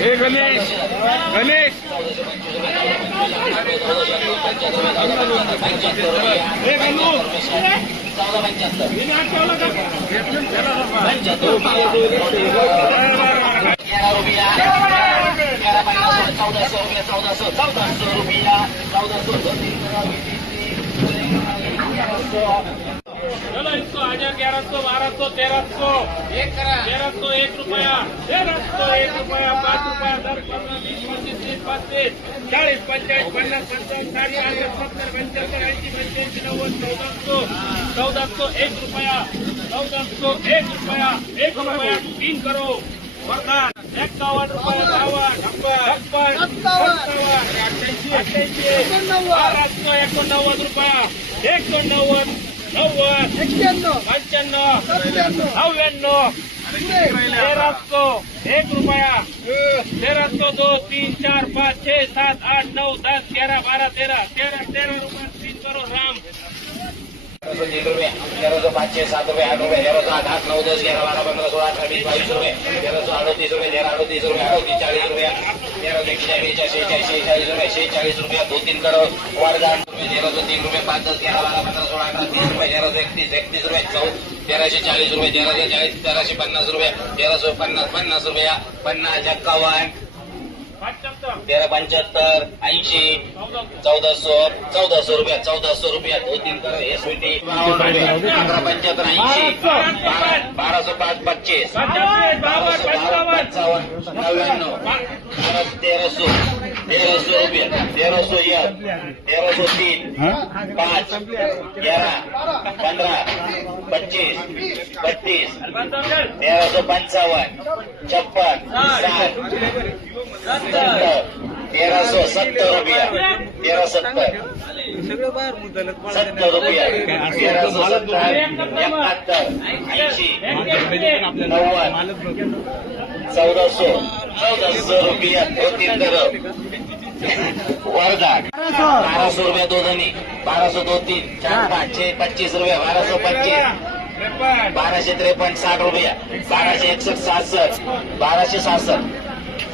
हे गणेश गणेश. हे गणू. तेरा रुपया चौदाशे चौदाशे चौदा सौ रुपया चौदाशे चलो इसको हजार ग्यारह सौ बारह सौ तेरह सौ। एक तेरह सौ एक रुपया। तेरह सौ एक रुपया पाच रुपया दस पंधरा वीस पंचवीस तीस पस्तीस चाळीस पंचेचाळीस पन्नास पंचावन्न साठ आठ सत्तर पंच्याहत्तर ऐंशी पंच्याऐंशी नव्वद चौदा सौ। चौदा सौ एक रुपया। चौदा सौ एक रुपया। एक रुपया तीन करो। वरदान एक्कावन्न रुपया बावन्न छप्पन। सत्तावन्न अठ्ठ्याऐंशी। अठ्ठ्याऐंशी बाराशे एकोणनव्वद रुपया। एकोणनव्वद नव्वद पंच्याण्णव नव्याण्णव तेरा सौ एक रुपया तेरह सौ दो तीन चार पाँच छह सात आठ नौ दस ग्यारह बारह तेरह तेरह तेरह रुपये तीन करो राम तीन रुपये तेरह सौ पाच छह सात रुपये आठ रुपये तेरह सौ आठ आठ नऊ दस ग्यारह बारह पंधरा सोळा अठरा वीस बावीस रुपये तेरह सौ अडतीस रुपये तेरह अडतीस रुपये अडतीस चाळीस रुपये तेरह सौ एक्केचाळीस बेचाळीस शेहेचाळीस शेहेचाळीस रुपये शेहेचाळीस रुपये दो तीन करो वरदान रुपये तेरह सौ तीन रुपये पाच दस ग्यारह बारह पंधरा सोळा एकतीस एकतीस रुपये चौ तेराशे चाळीस रुपये तेराशे चाळीस तेराशे पन्नास रुपये तेराशे पन्नास पन्नास रुपया पन्नास एक्कावन्न तेरा पंच्याहत्तर ऐंशी चौदा सौ चौदा सौ रुपया चौदा सौ रुपया दो तीन करो हे टी अकरा पंच्याहत्तर ऐंशी बारा- सौ पाच पच्चीस बारा बारा पंचावन्न नव्याण्णव तेरा सौ तेरह सौ रुपया. तेरह सौ एक. तेरह सौ तीन. पाच. ग्यारह पंधरा. पच्चीस. बत्तीस. तेरह सौ पंचावन्न. छप्पन. साठ. सत्तर. तेरह सौ सत्तर रुपया. तेरह सत्तर. सत्तर रुपया. तेरह सौ सत्तर. एकाहत्तर. ऐंशी. नव्वद. चौदा सौ चौदा सौ रुपया वर्धा बारह सौ रुपया दो धनी बारह सौ दो तीन. चार पाच. छह पच्चीस रुपया. बारह सौ पच्चीस बाराशे त्रेपन्न साठ रुपया. बाराशे एकसष्ट सहासष्ट बाराशे सहासष्ट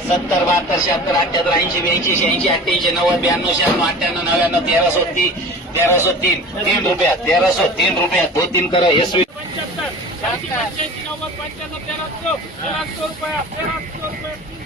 सत्तर बहात्तर शहात्तर अठ्याहत्तर ऐंशी ब्याऐंशी शहाऐंशी अठ्ठ्याऐंशी नव्वद ब्याण्णव शहाण्णव अठ्ठ्याण्णव नव्याण्णव तेराशे तीन. तेराशे तीन. तीन रुपया. तेराशे तीन रुपया. दो तीन करो. एस पंच्याहत्तर. पंच्याऐंशी नव्वद पंच्याण्णव तेराशे तेराशे रुपया तेराशे रुपये